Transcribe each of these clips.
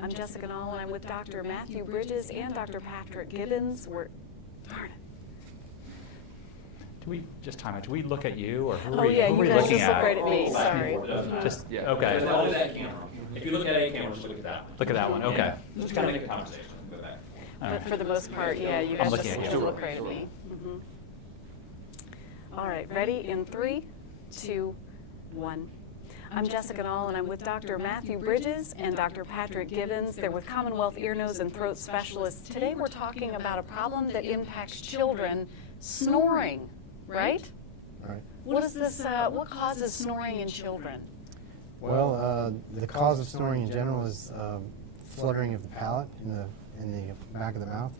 I'm Gibbons ALL, and I'm with Dr. Matthew Bridges and Dr. Patrick Gibbons. Darn it. Do we just time it? Do we look at you, or who Oh are we, yeah, who you are we guys looking just look at? right at me, sorry. Just, yeah, okay. Just always that camera. If you look at a camera, just look at that one. Look at that one, okay. Yeah. Just kind of make a conversation with that. All But right. for the most part, yeah, you guys looking just at you. look right at me. All right, ready? In 3, 2, 1. I'm Gibbons ALL, and I'm with Dr. Matthew Bridges and Dr. Patrick Gibbons. They're with Commonwealth Ear, Nose, and Throat Specialists. Today we're talking about a problem that impacts children, snoring, right? Right. What is this? What causes snoring in children? Well, the cause of snoring in general is fluttering of the palate in the back of the mouth.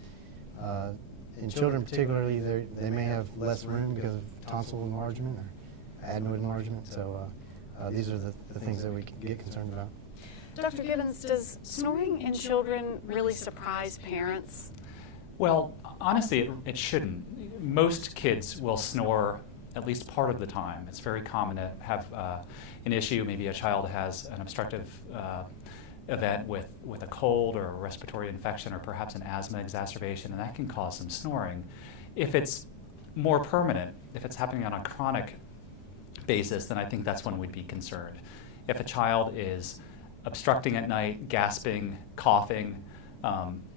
In children particularly, they may have less room because of tonsil enlargement or adenoid enlargement. So these are the things that we can get concerned about. Dr. Gibbons, does snoring in children really surprise parents? Well, honestly, it shouldn't. Most kids will snore at least part of the time. It's very common to have an issue. Maybe a child has an obstructive event with a cold or a respiratory infection or perhaps an asthma exacerbation, and that can cause some snoring. If it's more permanent, if it's happening on a chronic basis, then I think that's when we'd be concerned. If a child is obstructing at night, gasping, coughing,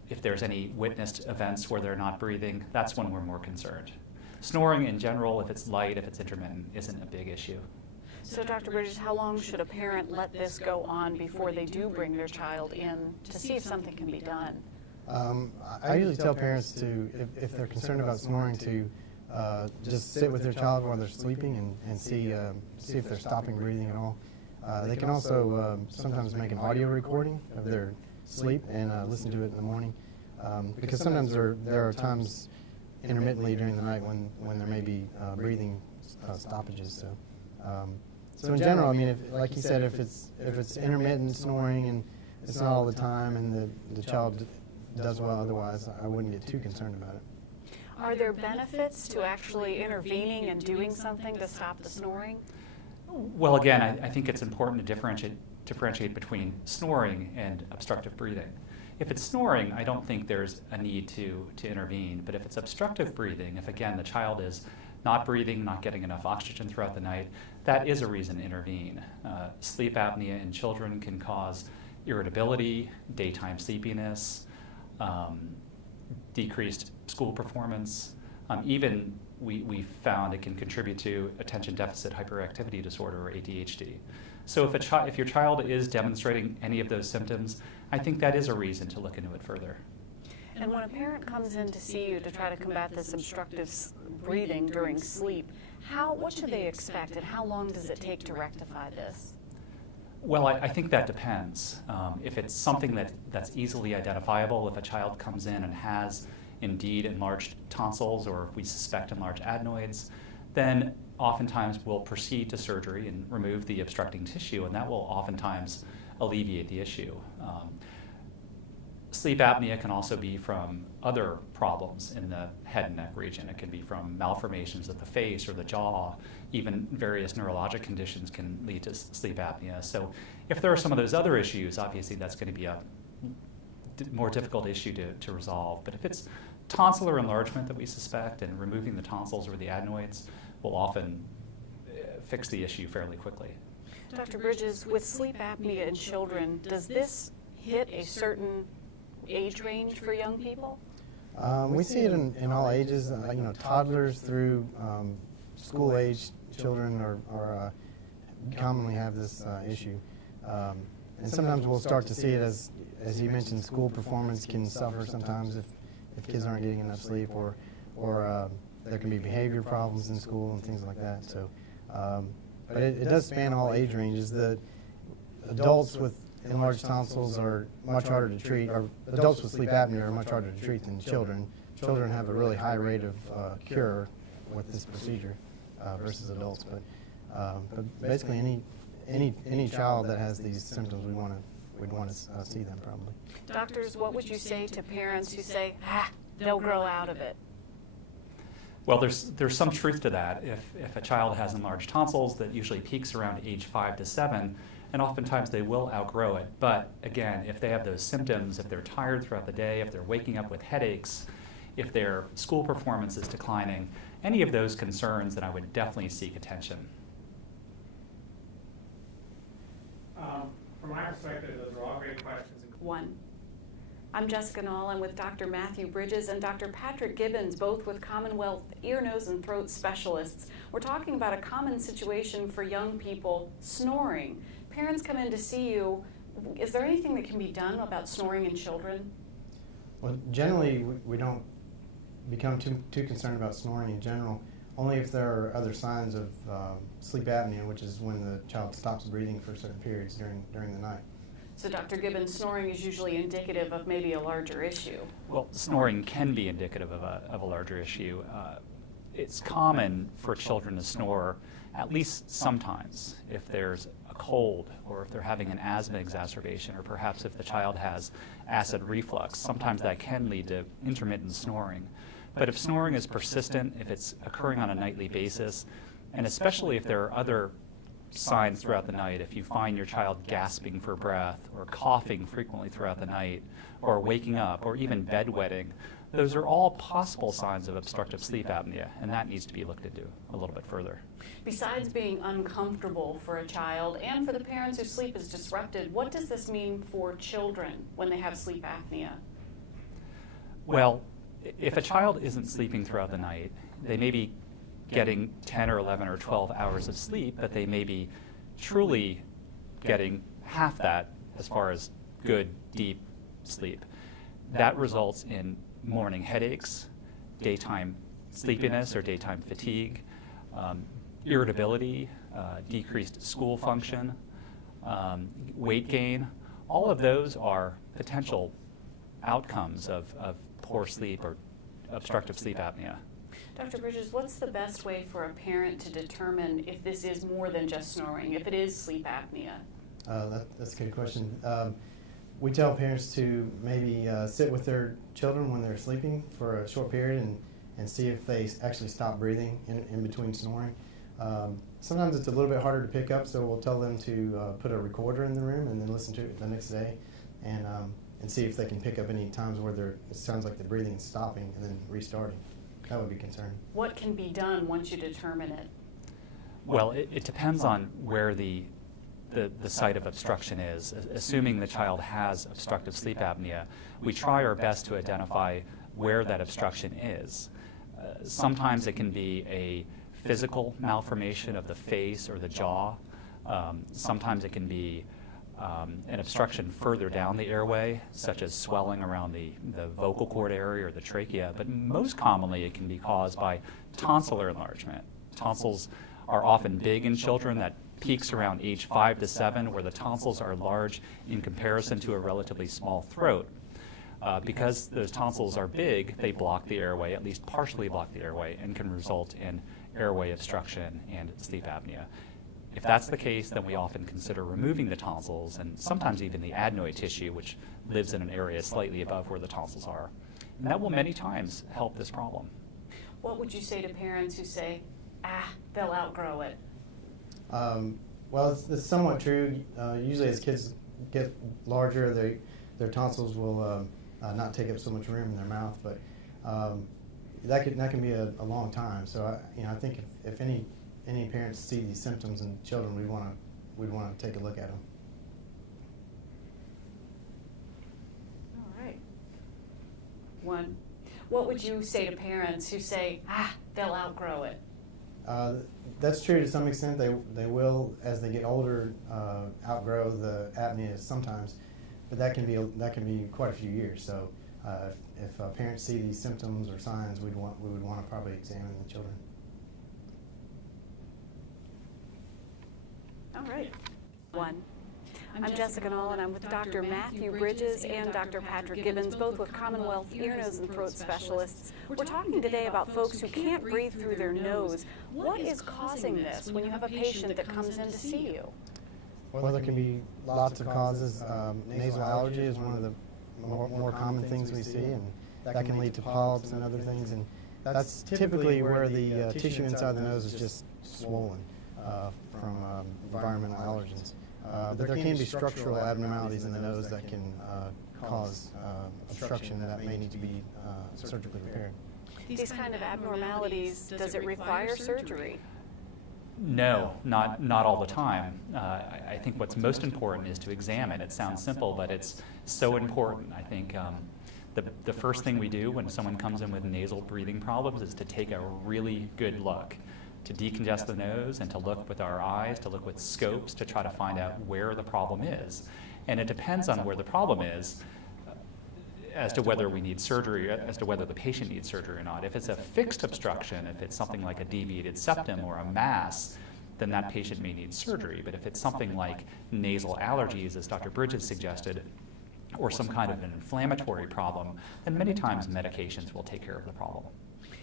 if there's any witnessed events where they're not breathing, that's when we're more concerned. Snoring in general, if it's light, if it's intermittent, isn't a big issue. So, Dr. Bridges, how long should a parent let this go on before they do bring their child in to see if something can be done? I usually tell parents to, if they're concerned about snoring, to just sit with their child while they're sleeping and see if they're stopping breathing at all. They can also sometimes make an audio recording of their sleep and listen to it in the morning, because sometimes there are times intermittently during the night when there may be breathing stoppages. So in general, I mean, like you said, if it's intermittent snoring and it's not all the time and the child does well otherwise, I wouldn't get too concerned about it. Are there benefits to actually intervening and doing something to stop the snoring? Well, again, I think it's important to differentiate between snoring and obstructive breathing. If it's snoring, I don't think there's a need to intervene. But if it's obstructive breathing, if again the child is not breathing, not getting enough oxygen throughout the night, that is a reason to intervene. Sleep apnea in children can cause irritability, daytime sleepiness, decreased school performance. Even we found it can contribute to attention deficit hyperactivity disorder, or ADHD. So if your child is demonstrating any of those symptoms, I think that is a reason to look into it further. And when a parent comes in to see you to try to combat this obstructive breathing during sleep, what should they expect, and how long does it take to rectify this? Well, I think that depends. If it's something that's easily identifiable, if a child comes in and has indeed enlarged tonsils, or if we suspect enlarged adenoids, then oftentimes we'll proceed to surgery and remove the obstructing tissue, and that will oftentimes alleviate the issue. Sleep apnea can also be from other problems in the head and neck region. It can be from malformations of the face or the jaw. Even various neurologic conditions can lead to sleep apnea. So if there are some of those other issues, obviously that's going to be a more difficult issue to resolve. But if it's tonsillar enlargement that we suspect, and removing the tonsils or the adenoids will often fix the issue fairly quickly. Dr. Bridges, with sleep apnea in children, does this hit a certain age range for young people? We see it in all ages. Toddlers through school-age children are commonly have this issue. And sometimes we'll start to see it as you mentioned, school performance can suffer sometimes if kids aren't getting enough sleep, or there can be behavior problems in school and things like that. So, but it does span all age ranges. The adults with enlarged tonsils are much harder to treat, or adults with sleep apnea are much harder to treat than children. Children have a really high rate of cure with this procedure versus adults. But basically, any child that has these symptoms, we'd want to see them probably. Doctors, what would you say to parents who say, they'll grow out of it? Well, there's some truth to that. If a child has enlarged tonsils, that usually peaks around age 5 to 7, and oftentimes they will outgrow it. But again, if they have those symptoms, if they're tired throughout the day, if they're waking up with headaches, if their school performance is declining, any of those concerns, then I would definitely seek attention. From my perspective, those are all great questions. 1. I'm Jessica Nall. I'm with Dr. Matthew Bridges and Dr. Patrick Gibbons, both with Commonwealth ear, nose, and throat specialists. We're talking about a common situation for young people, snoring. Parents come in to see you. Is there anything that can be done about snoring in children? Well, generally, we don't become too concerned about snoring in general, only if there are other signs of sleep apnea, which is when the child stops breathing for certain periods during the night. So Dr. Gibbons, snoring is usually indicative of maybe a larger issue. Well, snoring can be indicative of a larger issue. It's common for children to snore at least sometimes if there's a cold or if they're having an asthma exacerbation, or perhaps if the child has acid reflux. Sometimes that can lead to intermittent snoring. But if snoring is persistent, if it's occurring on a nightly basis, and especially if there are other signs throughout the night, if you find your child gasping for breath or coughing frequently throughout the night or waking up or even bedwetting, those are all possible signs of obstructive sleep apnea, and that needs to be looked into a little bit further. Besides being uncomfortable for a child and for the parents whose sleep is disrupted, what does this mean for children when they have sleep apnea? Well, if a child isn't sleeping throughout the night, they may be getting 10 or 11 or 12 hours of sleep, but they may be truly getting half that as far as good, deep sleep. That results in morning headaches, daytime sleepiness or daytime fatigue, irritability, decreased school function, weight gain. All of those are potential outcomes of poor sleep or obstructive sleep apnea. Dr. Bridges, what's the best way for a parent to determine if this is more than just snoring, if it is sleep apnea? That's a good question. We tell parents to maybe sit with their children when they're sleeping for a short period and see if they actually stop breathing in between snoring. Sometimes it's a little bit harder to pick up, so we'll tell them to put a recorder in the room and then listen to it the next day and see if they can pick up any times where it sounds like the breathing is stopping and then restarting. That would be concerning. What can be done once you determine it? Well, it depends on where the site of obstruction is. Assuming the child has obstructive sleep apnea, we try our best to identify where that obstruction is. Sometimes it can be a physical malformation of the face or the jaw. Sometimes it can be an obstruction further down the airway, such as swelling around the vocal cord area or the trachea, but most commonly it can be caused by tonsillar enlargement. Tonsils are often big in children. That peaks around age 5 to 7, where the tonsils are large in comparison to a relatively small throat. Because those tonsils are big, they block the airway, at least partially block the airway, and can result in airway obstruction and sleep apnea. If that's the case, then we often consider removing the tonsils and sometimes even the adenoid tissue, which lives in an area slightly above where the tonsils are. And that will many times help this problem. What would you say to parents who say, they'll outgrow it? Well, it's somewhat true. Usually as kids get larger, their tonsils will not take up so much room in their mouth, but that can be a long time. So I think if any parents see these symptoms in children, we'd want to take a look at them. All right. 1. What would you say to parents who say, they'll outgrow it? That's true to some extent. They will, as they get older, outgrow the apnea sometimes, but that can be quite a few years. So if parents see these symptoms or signs, we would want to probably examine the children. All right. 1. I'm Jessica Nall, and I'm with Dr. Matthew Bridges and Dr. Patrick Gibbons, both with Commonwealth ear, nose, and throat specialists. We're talking today about folks who can't breathe through their nose. What is causing this when you have a patient that comes in to see you? Well, there can be lots of causes. Nasal allergy is one of the more common things we see, and that can lead to polyps and other things. And that's typically where the tissue inside the nose is just swollen from environmental allergens. But there can be structural abnormalities in the nose that can cause obstruction that may need to be surgically repaired. These kind of abnormalities, does it require surgery? No, not all the time. I think what's most important is to examine. It sounds simple, but it's so important. I think the first thing we do when someone comes in with nasal breathing problems is to take a really good look, to decongest the nose and to look with our eyes, to look with scopes to try to find out where the problem is. And it depends on where the problem is as to whether we need surgery, as to whether the patient needs surgery or not. If it's a fixed obstruction, if it's something like a deviated septum or a mass, then that patient may need surgery. But if it's something like nasal allergies, as Dr. Bridges suggested, or some kind of an inflammatory problem, then many times medications will take care of the problem.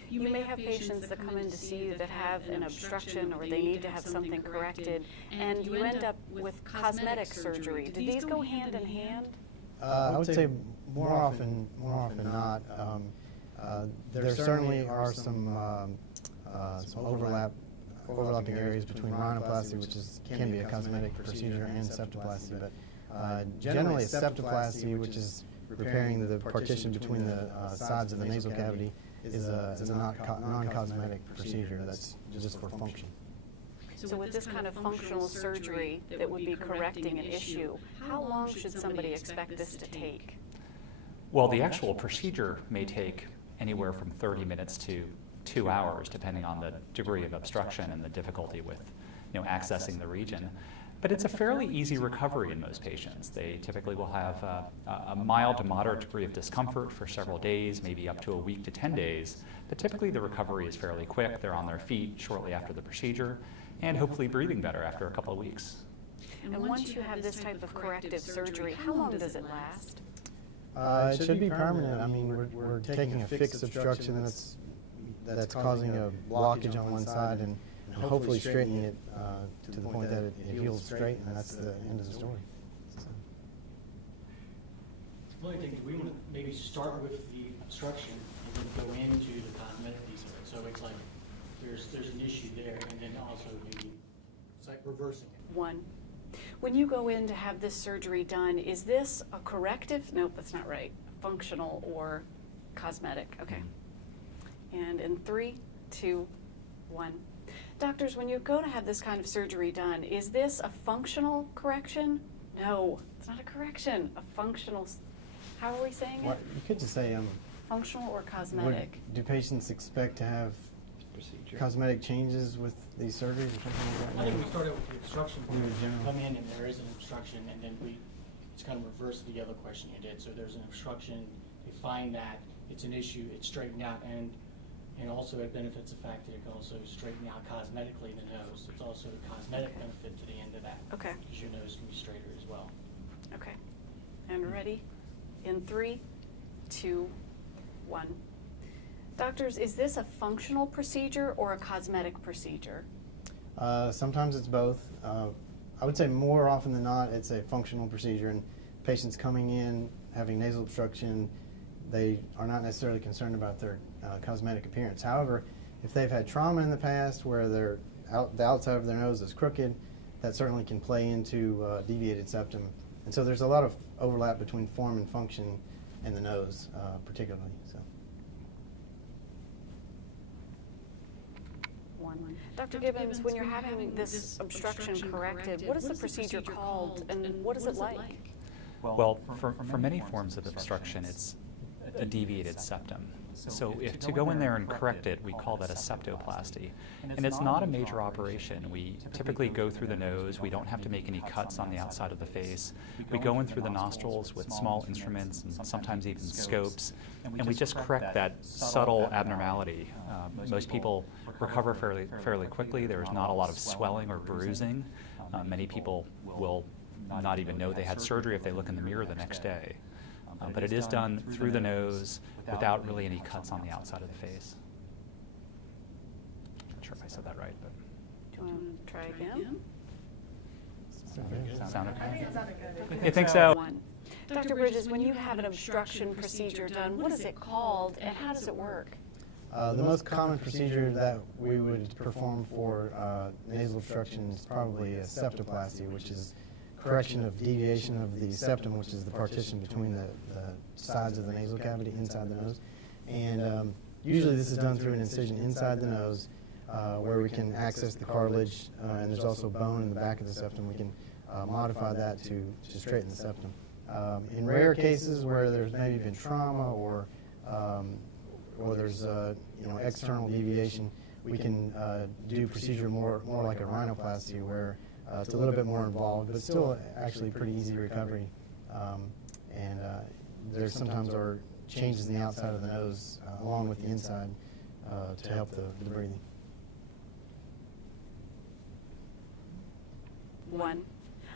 You may have patients that come in to see you that have an obstruction or they need to have something corrected, and you end up with cosmetic surgery. Do these go hand in hand? I would say more often not. There certainly are some overlapping areas between rhinoplasty, which can be a cosmetic procedure, and septoplasty. But generally, a septoplasty, which is repairing the partition between the sides of the nasal cavity, is a non-cosmetic procedure that's just for function. So with this kind of functional surgery that would be correcting an issue, how long should somebody expect this to take? Well, the actual procedure may take anywhere from 30 minutes to 2 hours, depending on the degree of obstruction and the difficulty with accessing the region. But it's a fairly easy recovery in most patients. They typically will have a mild to moderate degree of discomfort for several days, maybe up to a week to 10 days. But typically the recovery is fairly quick. They're on their feet shortly after the procedure and hopefully breathing better after a couple of weeks. And once you have this type of corrective surgery, how long does it last? It should be permanent. I mean, we're taking a fixed obstruction that's causing a blockage on one side and hopefully straightening it to the point that it heals straight, and that's the end of the story. So. One thing, do we want to maybe start with the obstruction and then go into the cosmetic piece of it? So it's like there's an issue there, and then also maybe it's like reversing it. One. When you go in to have this surgery done, is this a corrective? Nope, that's not right. Functional or cosmetic. Okay. And in 3, 2, 1. Doctors, when you go to have this kind of surgery done, is this a functional correction? No, it's not a correction. A functional, how are we saying Well, it? you could just say, Functional or cosmetic? do patients expect to have cosmetic changes with these surgeries or something like that? I think we started with the obstruction. We would generally- Come in and there is an obstruction, and then it's kind of reverse the other question you did. So there's an obstruction, they find that it's an issue, it's straightened out, and also it benefits the fact that it can also straighten out cosmetically the nose. It's also a cosmetic benefit to the end of that. Okay. Because your nose can be straighter as well. Okay. And ready? In 3, 2, 1. Doctors, is this a functional procedure or a cosmetic procedure? Sometimes it's both. I would say more often than not, it's a functional procedure, and patients coming in having nasal obstruction, they are not necessarily concerned about their cosmetic appearance. However, if they've had trauma in the past where the outside of their nose is crooked, that certainly can play into deviated septum. And so there's a lot of overlap between form and function in the nose, particularly. So. 1. Dr. Gibbons, when you're having this obstruction corrected, what is the procedure called and what is it like? Well, for many forms of obstruction, it's a deviated septum. So if to go in there and correct it, we call that a septoplasty. And it's not a major operation. We typically go through the nose. We don't have to make any cuts on the outside of the face. We go in through the nostrils with small instruments and sometimes even scopes, and we just correct that subtle abnormality. Most people recover fairly quickly. There's not a lot of swelling or bruising. Many people will not even know they had surgery if they look in the mirror the next day. But it is done through the nose without really any cuts on the outside of the face. Not sure if I said that right, but. Do you want to try again? Sound okay? I think it sounded good. You think so? 1. Dr. Bridges, when you have an obstruction procedure done, what is it called and how does it work? The most common procedure that we would perform for nasal obstruction is probably a septoplasty, which is correction of deviation of the septum, which is the partition between the sides of the nasal cavity inside the nose. And usually this is done through an incision inside the nose where we can access the cartilage, and there's also bone in the back of the septum. We can modify that to straighten the septum. In rare cases where there's maybe been trauma or there's external deviation, we can do procedure more like a rhinoplasty, where it's a little bit more involved, but still actually pretty easy recovery. And there sometimes are changes in the outside of the nose along with the inside to help the breathing. 1.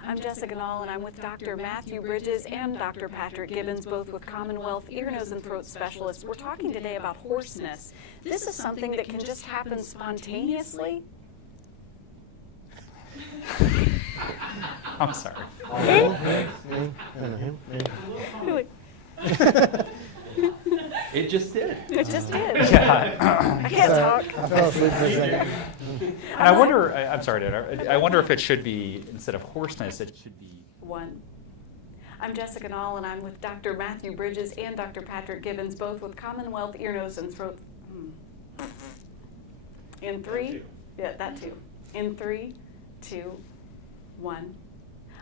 I'm Jessica Nall, and I'm with Dr. Matthew Bridges and Dr. Patrick Gibbons, both with Commonwealth ear, nose, and throat specialists. We're talking today about hoarseness. This is something that can just happen spontaneously. I'm sorry. It just did. It just did. Yeah. I can't talk. I fell asleep for a second. And I wonder, I'm sorry to interrupt. I wonder if it should be, instead of hoarseness, it should be 1. I'm Jessica Nall, and I'm with Dr. Matthew Bridges and Dr. Patrick Gibbons, both with Commonwealth ear, nose, and throat. In 3, yeah, that too. In 3, 2, 1.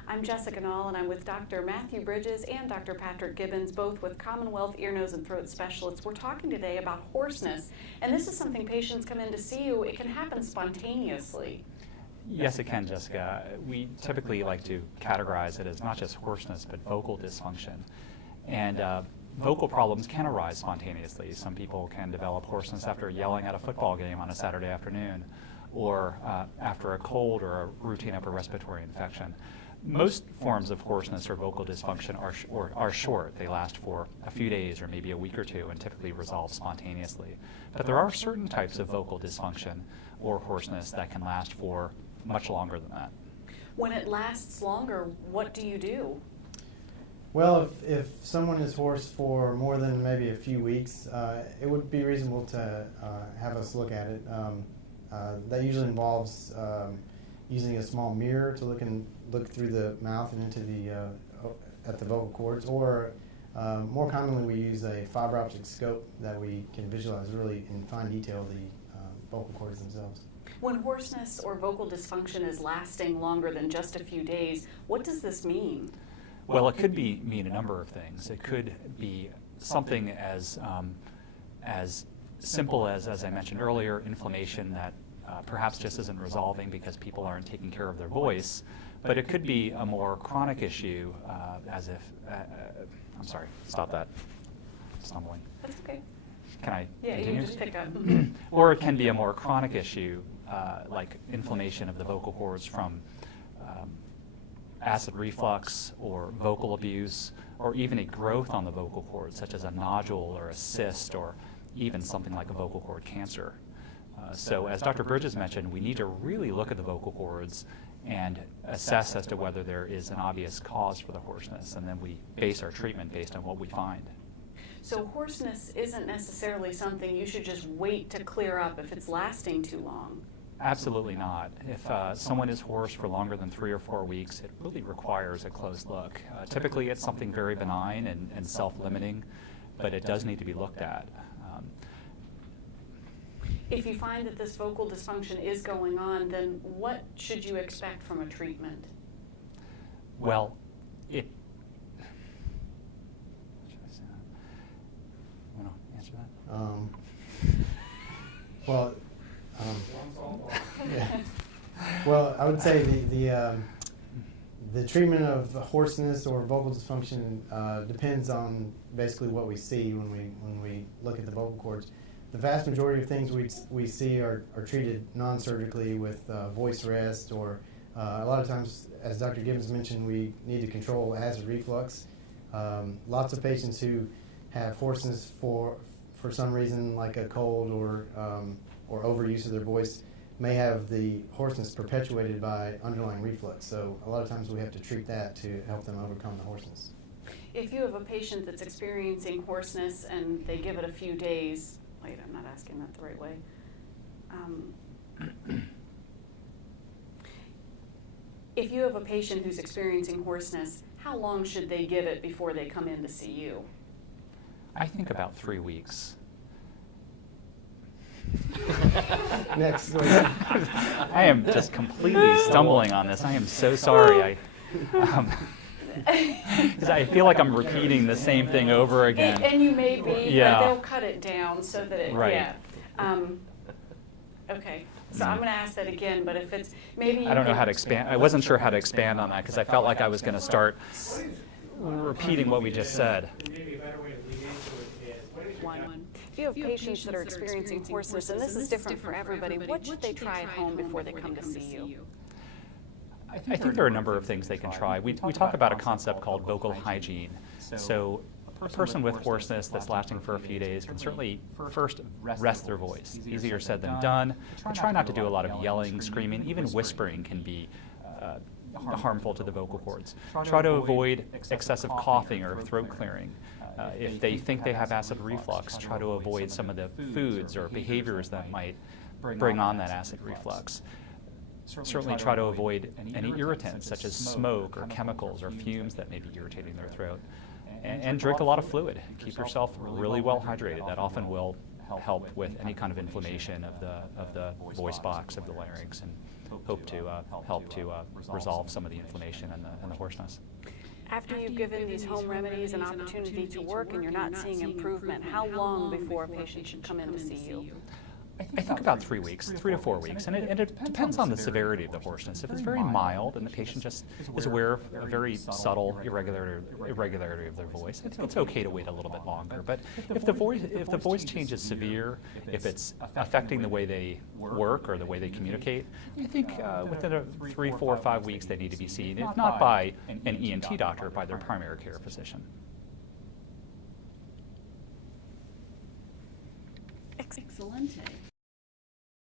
I'm Jessica Nall, and I'm with Dr. Matthew Bridges and Dr. Patrick Gibbons, both with Commonwealth ear, nose, and throat specialists. We're talking today about hoarseness, and this is something patients come in to see you. It can happen spontaneously. Yes, it can, Jessica. We typically like to categorize it as not just hoarseness, but vocal dysfunction. And vocal problems can arise spontaneously. Some people can develop hoarseness after yelling at a football game on a Saturday afternoon, or after a cold or a routine upper respiratory infection. Most forms of hoarseness or vocal dysfunction are short. They last for a few days or maybe a week or two and typically resolve spontaneously. But there are certain types of vocal dysfunction or hoarseness that can last for much longer than that. When it lasts longer, what do you do? Well, if someone is hoarse for more than maybe a few weeks, it would be reasonable to have us look at it. That usually involves using a small mirror to look through the mouth and into at the vocal cords, or more commonly we use a fiber optic scope that we can visualize really in fine detail the vocal cords themselves. When hoarseness or vocal dysfunction is lasting longer than just a few days, what does this mean? Well, it could mean a number of things. It could be something as simple as I mentioned earlier, inflammation that perhaps just isn't resolving because people aren't taking care of their voice. But it could be a more chronic issue, as if, I'm sorry, stop that stumbling. That's okay. Can I Yeah, you continue? can just pick up. Or it can be a more chronic issue, like inflammation of the vocal cords from acid reflux or vocal abuse, or even a growth on the vocal cords, such as a nodule or a cyst, or even something like a vocal cord cancer. So as Dr. Bridges mentioned, we need to really look at the vocal cords and assess as to whether there is an obvious cause for the hoarseness, and then we base our treatment based on what we find. So hoarseness isn't necessarily something you should just wait to clear up if it's lasting too long. Absolutely not. If someone is hoarse for longer than 3 or 4 weeks, it really requires a close look. Typically it's something very benign and self-limiting, but it does need to be looked at. If you find that this vocal dysfunction is going on, then what should you expect from a treatment? Well, should I say that? You want to answer that? Yeah. Well, I would say the treatment of hoarseness or vocal dysfunction depends on basically what we see when we look at the vocal cords. The vast majority of things we see are treated non-surgically with voice rest, or a lot of times, as Dr. Gibbons mentioned, we need to control acid reflux. Lots of patients who have hoarseness for some reason, like a cold or overuse of their voice, may have the hoarseness perpetuated by underlying reflux. So a lot of times we have to treat that to help them overcome the hoarseness. If you have a patient that's experiencing hoarseness and they give it a few days, wait, I'm not asking that the right way. If you have a patient who's experiencing hoarseness, how long should they give it before they come in to see you? I think about 3 weeks. Next. I am just completely stumbling on this. I am so sorry. Because I feel like I'm repeating the same thing over again. And you may be, Yeah. but they'll cut it down so that it, Right. yeah. Okay, so I'm going to ask that again, but if it's, maybe you I don't know can- how to expand. I wasn't sure how to expand on that because I felt like I was going to start repeating what we just said. Maybe a better way to lead into it is, what is your One. If you have patients that are experiencing hoarseness, and this is different for everybody, what should they try at home before they come to see you? I think there are a number of things they can try. We talk about a concept called vocal hygiene. So a person with hoarseness that's lasting for a few days can certainly first rest their voice. Easier said than done. But try not to do a lot of yelling, screaming. Even whispering can be harmful to the vocal cords. Try to avoid excessive coughing or throat clearing. If they think they have acid reflux, try to avoid some of the foods or behaviors that might bring on that acid reflux. Certainly try to avoid any irritants such as smoke or chemicals or fumes that may be irritating their throat. And drink a lot of fluid. Keep yourself really well hydrated. That often will help with any kind of inflammation of the voice box, of the larynx, and hope to help to resolve some of the inflammation and the hoarseness. After you've given these home remedies an opportunity to work and you're not seeing improvement, how long before a patient should come in to see you? I think about 3 weeks, 3 to 4 weeks, and it depends on the severity of the hoarseness. If it's very mild and the patient just is aware of a very subtle irregularity of their voice, it's okay to wait a little bit longer. But if the voice change is severe, if it's affecting the way they work or the way they communicate, I think within 3, 4, 5 weeks they need to be seen, if not by an ENT doctor, by their primary care physician. Excelente.